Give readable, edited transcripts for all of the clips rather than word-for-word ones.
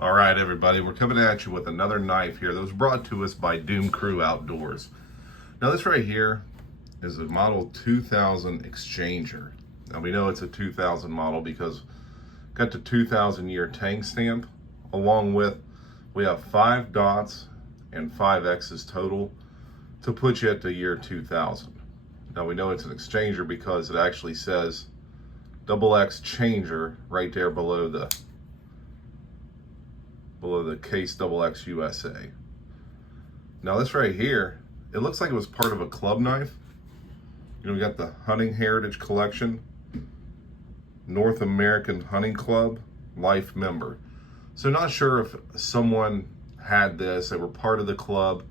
All right, everybody, we're coming at you with another knife here that was brought to us by Doom Crew Outdoors. Now, this right here is a model 2000 XXChanger. Now, we know it's a 2000 model because got the 2000 year tang stamp, along with we have 5 dots and 5 X's total to put you at the year 2000. Now, we know it's an XXChanger because it actually says XXChanger right there below the case XX USA. Now this right here, it looks like it was part of a club knife. You know, we got the Hunting Heritage Collection, North American Hunting Club, Life member. So not sure if someone had this, they were part of the club,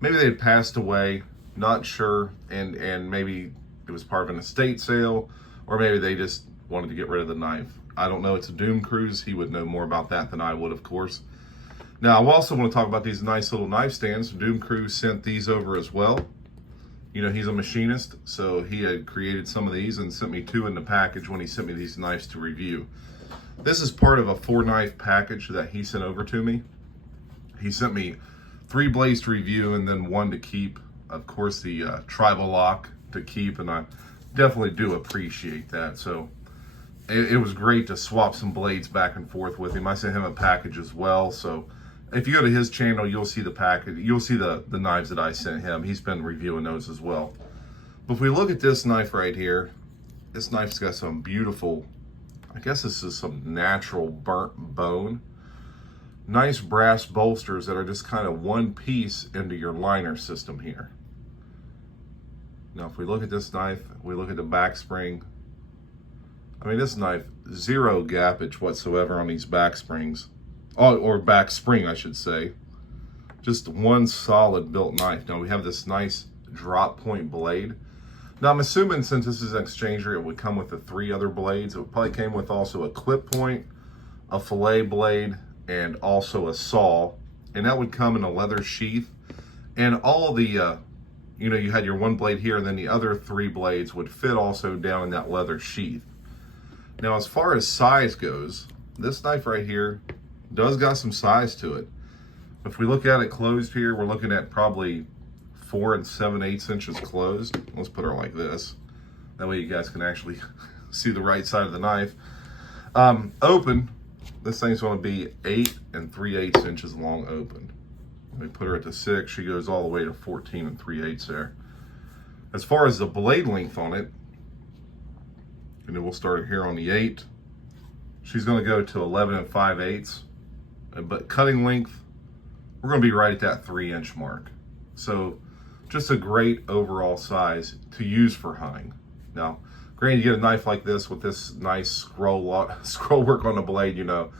maybe they had passed away, not sure, and maybe it was part of an estate sale, or maybe they just wanted to get rid of the knife. I don't know, it's a Doom Cruise, he would know more about that than I would, of course. Now, I also want to talk about these nice little knife stands. Doom Crew sent these over as well. You know, he's a machinist, so he had created some of these and sent me 2 in the package when he sent me these knives to review. This is part of a 4-knife package that he sent over to me. He sent me 3 blades to review and then 1 to keep. Of course, the tribal lock to keep, and I definitely do appreciate that. So it was great to swap some blades back and forth with him. I sent him a package as well, so if you go to his channel, you'll see the package. You'll see the knives that I sent him. He's been reviewing those as well. But if we look at this knife right here, this knife's got some beautiful, I guess this is some natural burnt bone. Nice brass bolsters that are just kind of one piece into your liner system here. Now, if we look at this knife, we look at the back spring. I mean, this knife, 0 gappage whatsoever on these back springs. Or back spring, I should say. Just one solid built knife. Now we have this nice drop point blade. Now I'm assuming since this is an XXChanger, it would come with the 3 other blades. It probably came with also a clip point, a fillet blade, and also a saw. And that would come in a leather sheath. And all the, you know, you had your 1 blade here, and then the other 3 blades would fit also down in that leather sheath. Now as far as size goes, this knife right here does got some size to it. If we look at it closed here, we're looking at probably 4 7/8 inches closed. Let's put her like this. That way you guys can actually see the right side of the knife. Open, this thing's going to be 8 3/8 inches long open. Let me put her at the 6. She goes all the way to 14 3/8 there. As far as the blade length on it, and then we'll start here on the 8. She's going to go to 11 5/8. But cutting length, we're going to be right at that 3-inch mark. So just a great overall size to use for hunting. Now, granted, you get a knife like this with this nice scroll work on the blade, you know.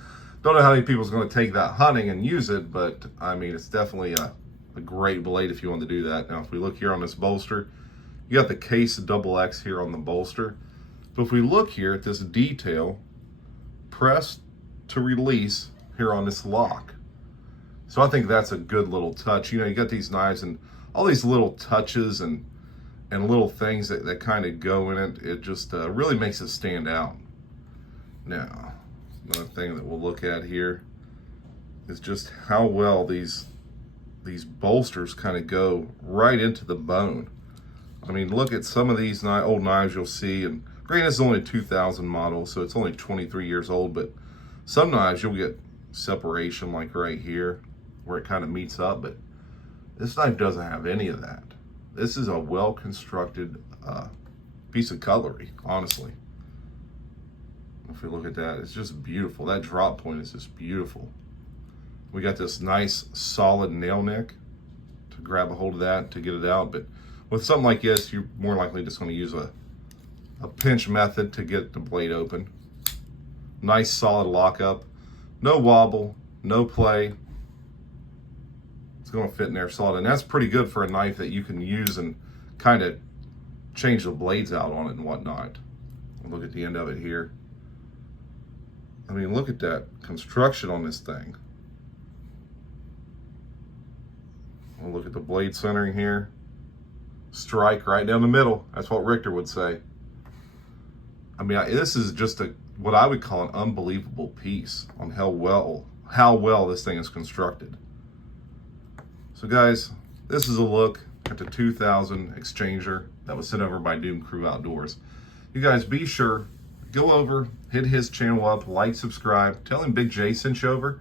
Don't know how many people's going to take that hunting and use it, but I mean, it's definitely a great blade if you want to do that. Now, if we look here on this bolster, you got the case XX here on the bolster. But if we look here at this detail, press to release here on this lock. So I think that's a good little touch. You know, you got these knives and all these little touches and little things that kind of go in it. It just really makes it stand out. Now, another thing that we'll look at here is just how well these bolsters kind of go right into the bone. I mean, look at some of these old knives you'll see, and granted, it's only a 2000 model, so it's only 23 years old, but some knives you'll get separation like right here where it kind of meets up, but this knife doesn't have any of that. This is a well-constructed piece of cutlery, honestly. If we look at that, it's just beautiful. That drop point is just beautiful. We got this nice solid nail nick to grab a hold of that to get it out, but with something like this, you're more likely just going to use a pinch method to get the blade open. Nice solid lockup. No wobble, no play. It's going to fit in there solid, and that's pretty good for a knife that you can use and kind of change the blades out on it and whatnot. Look at the end of it here. I mean, look at that construction on this thing. We'll look at the blade centering here. Strike right down the middle. That's what Richter would say. I mean, this is just what I would call an unbelievable piece on how how well this thing is constructed. So guys, this is a look at the 2000 XXChanger that was sent over by Doom Crew Outdoors. You guys be sure, go over, hit his channel up, like, subscribe, tell him Big J sent you over.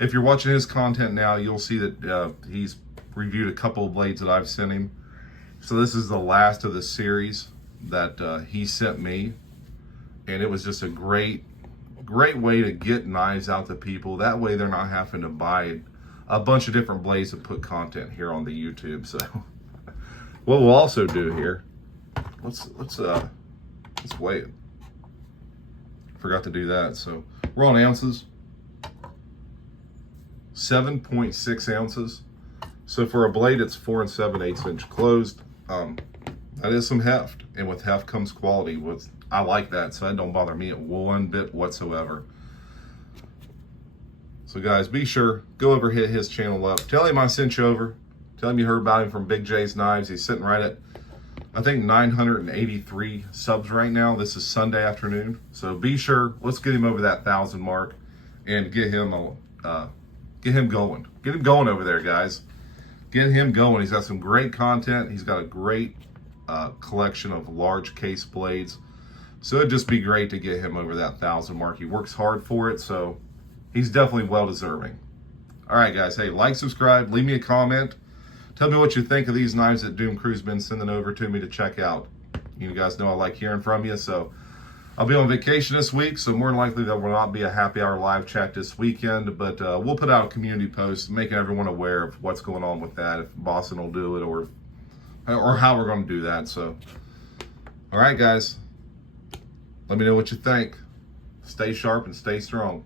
If you're watching his content now, you'll see that he's reviewed a couple of blades that I've sent him. So this is the last of the series that he sent me. And it was just a great way to get knives out to people. That way they're not having to buy a bunch of different blades to put content here on the YouTube. So what we'll also do here, let's weigh it. Forgot to do that. So we're on ounces. 7.6 ounces. So for a blade, it's 4 7/8 inch closed. That is some heft, and with heft comes quality. I like that, so that don't bother me at one bit whatsoever. So guys, be sure, go over, hit his channel up. Tell him I sent you over. Tell him you heard about him from Big J's Knives. He's sitting right at, I think, 983 subs right now. This is Sunday afternoon. So be sure, let's get him over that 1,000 mark and get him going. Get him going over there, guys. Get him going. He's got some great content. He's got a great collection of large case blades. So it'd just be great to get him over that 1,000 mark. He works hard for it, so he's definitely well deserving. All right, guys. Hey, like, subscribe, leave me a comment. Tell me what you think of these knives that Doom Crew's been sending over to me to check out. You guys know I like hearing from you. So I'll be on vacation this week, so more than likely there will not be a happy hour live chat this weekend. But we'll put out a community post making everyone aware of what's going on with that, if Boston will do it, or how we're going to do that. So, all right, guys. Let me know what you think. Stay sharp and stay strong.